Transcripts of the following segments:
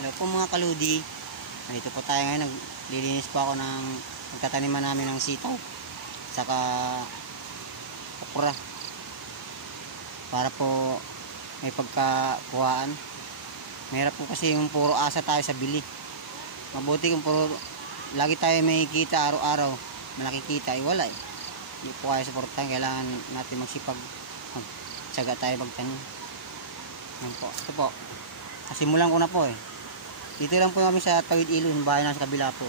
Hello po mga kaludi. Nandito po tayo ngayon. Naglilinis po ako ng magtataniman namin ng sitaw saka okra para po may pagkakuhaan. Mahirap po kasi yung puro asa tayo sa bili. Mabuti kung puro lagi tayo may kita araw-araw, malaki kita, wala eh. Hindi po kaya suportahan. Kailangan natin magsipag, magtsaga tayo magtanim. Yan po. Ito po, simulan ko na po eh. Dito lang po kami sa Tawid Ilog, bahay na sa kabila po.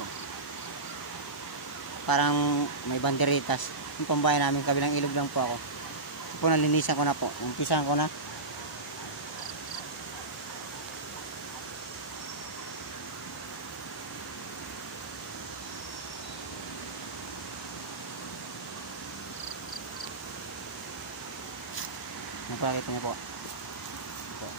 Parang may banderitas. Yung pambahay namin, kabilang ilog lang po ako. Ito po, nalinisan ko na po. Umpisahan ko na. Napakita niyo po. Ito.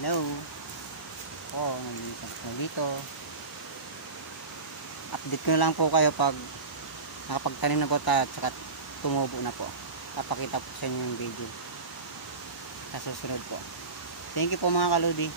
Hello. Nandito po dito. Update ko na lang po kayo pag nakapagtanim na po tayo at saka tumubo na po. Papakita po sa inyo yung video sa susunod po. Thank you po mga kaludi.